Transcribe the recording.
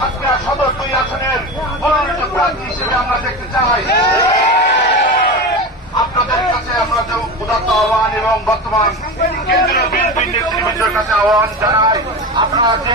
সাতক্ষীরা সদর দুই আসনের মনোনীত প্রার্থী হিসেবে আমরা দেখতে চাই। আপনাদের কাছে আমরা যে উদাত্ত আহ্বান এবং বর্তমান কেন্দ্রীয় বিএনপি নেতৃবৃন্দের কাছে আহ্বান জানাই। আপনারা যে